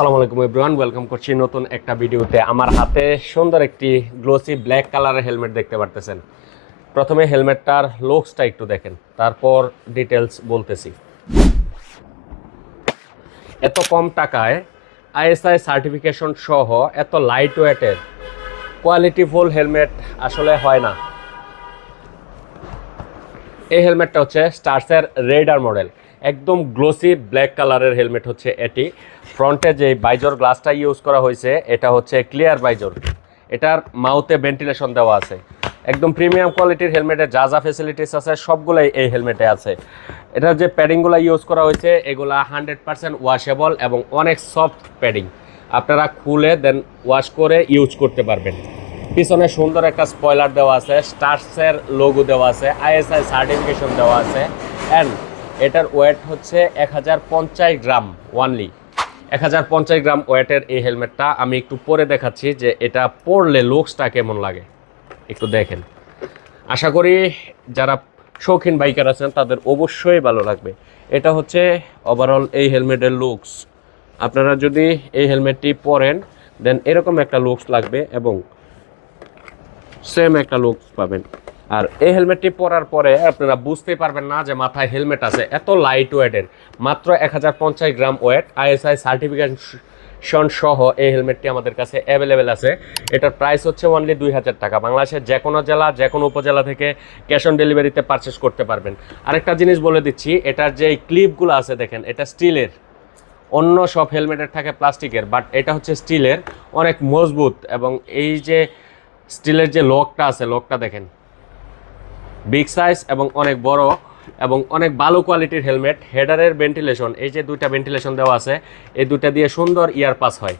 আসসালামু আলাইকুম everyone, welcome করছি নতুন একটা ভিডিওতে। আমার হাতে সুন্দর একটি গ্লোসি ব্ল্যাক কালারের হেলমেট দেখতে পারতেছেন। প্রথমে হেলমেটটার লুকসটা একটু দেখেন, তারপর ডিটেলস বলতেছি। এত কম টাকায় আইএসআই সার্টিফিকেশন সহ এত লাইট ওয়েটের কোয়ালিটিফুল হেলমেট আসলে হয় না। এই হেলমেটটা হচ্ছে স্টার্সের রেডার মডেল, একদম গ্লোসি ব্ল্যাক কালারের হেলমেট হচ্ছে এটি। ফ্রন্টে যে বাইজর গ্লাসটা ইউজ করা হয়েছে এটা হচ্ছে ক্লিয়ার বাইজর, এটার মাউথে ভেন্টিলেশন দেওয়া আছে। একদম প্রিমিয়াম কোয়ালিটির হেলমেটে যা যা ফেসিলিটিস আছে সবগুলোই এই হেলমেটে আছে। এটার যে প্যাডিংগুলো ইউজ করা হয়েছে এগুলা 100% ওয়াশেবল এবং অনেক সফট প্যাডিং। আপনারা খুলে দেন ওয়াশ করে ইউজ করতে পারবেন। পিছনে সুন্দর একটা স্পয়লার দেওয়া আছে, স্টার্সের লোগো দেওয়া আছে, আইএসআই সার্টিফিকেশন দেওয়া আছে। অ্যান্ড এটার ওয়েট হচ্ছে 1050 গ্রাম ওয়ানলি। 1050 গ্রাম ওয়েটের এই হেলমেটটা আমি একটু পরে দেখাচ্ছি যে এটা পরলে লুকসটা কেমন লাগে, একটু দেখেন। আশা করি যারা শৌখিন বাইকার আছেন তাদের অবশ্যই ভালো লাগবে। এটা হচ্ছে ওভারঅল এই হেলমেটের লুকস। আপনারা যদি এই হেলমেটটি পরেন দেন এরকম একটা লুকস লাগবে এবং সেম একটা লুকস পাবেন। আর এই হেলমেটটি পরার পরে আপনারা বুঝতে পারবেন না যে মাথায় হেলমেট আছে, এত লাইট ওয়েটের। মাত্র 1050 গ্রাম ওয়েট, আইএসআই সার্টিফিকেশন সহ এই হেলমেটটি আমাদের কাছে অ্যাভেলেবেল আছে। এটার প্রাইস হচ্ছে অনলি 2000 টাকা। বাংলাদেশের যে কোনো জেলা, যে কোনো উপজেলা থেকে ক্যাশ অন ডেলিভারিতে পারচেস করতে পারবেন। আরেকটা জিনিস বলে দিচ্ছি, এটার যে ক্লিপগুলো আছে দেখেন, এটা স্টিলের। অন্য সব হেলমেটের থাকে প্লাস্টিকের, বাট এটা হচ্ছে স্টিলের, অনেক মজবুত। এবং এই যে স্টিলের যে লকটা আছে, লকটা দেখেন, বিগ সাইজ এবং অনেক বড় এবং অনেক ভালো কোয়ালিটির হেলমেট। হেডারের ভেন্টিলেশন, এই যে দুইটা ভেন্টিলেশন দেওয়া আছে, এই দুইটা দিয়ে সুন্দর ইয়ার পাস হয়।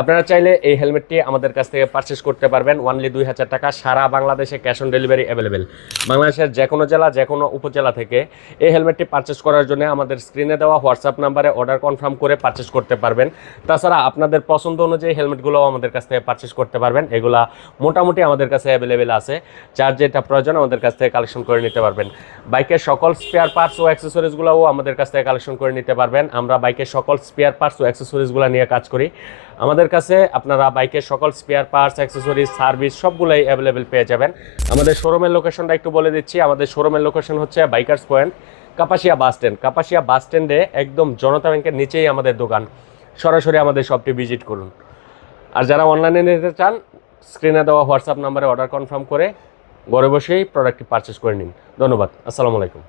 আপনারা চাইলে এই হেলমেটটি আমাদের কাছ থেকে পারচেস করতে পারবেন অনলি 2000 টাকা। সারা বাংলাদেশে ক্যাশ অন ডেলিভারি অ্যাভেলেবেল। বাংলাদেশের যে কোনো জেলা, যে কোনো উপজেলা থেকে এই হেলমেটটি পারচেস করার জন্য আমাদের স্ক্রিনে দেওয়া হোয়াটসঅ্যাপ নাম্বারে অর্ডার কনফার্ম করে পারচেস করতে পারবেন। তাছাড়া আপনাদের পছন্দ অনুযায়ী হেলমেটগুলোও আমাদের কাছ থেকে পারচেস করতে পারবেন। এগুলা মোটামুটি আমাদের কাছে অ্যাভেলেবেল আছে, যার যেটা প্রয়োজন আমাদের কাছ থেকে কালেকশন করে নিতে পারবেন। বাইকের সকল স্পেয়ার পার্টস ও অ্যাক্সেসরিজগুলোও আমাদের কাছ থেকে কালেকশন করে নিতে পারবেন। আমরা বাইকের সকল স্পেয়ার পার্টস ও অ্যাক্সেসরিজগুলো নিয়ে কাজ করি। আমাদের কাছে আপনারা বাইকের সকল স্পেয়ার পার্টস, অ্যাক্সেসরিজ, সার্ভিস সবগুলোই অ্যাভেলেবেল পেয়ে যাবেন। আমাদের শোরুমের লোকেশনটা একটু বলে দিচ্ছি। আমাদের শোরুমের লোকেশন হচ্ছে bikers point, Kapasia bus stand. Kapasia bus স্ট্যান্ডে একদম জনতা ব্যাংকের নিচেই আমাদের দোকান। সরাসরি আমাদের শপটি ভিজিট করুন। আর যারা অনলাইনে নিতে চান, স্ক্রিনে দেওয়া হোয়াটসঅ্যাপ নাম্বারে অর্ডার কনফার্ম করে ঘরে বসেই প্রোডাক্টটি পারচেস করে নিন। ধন্যবাদ। আসসালামু আলাইকুম।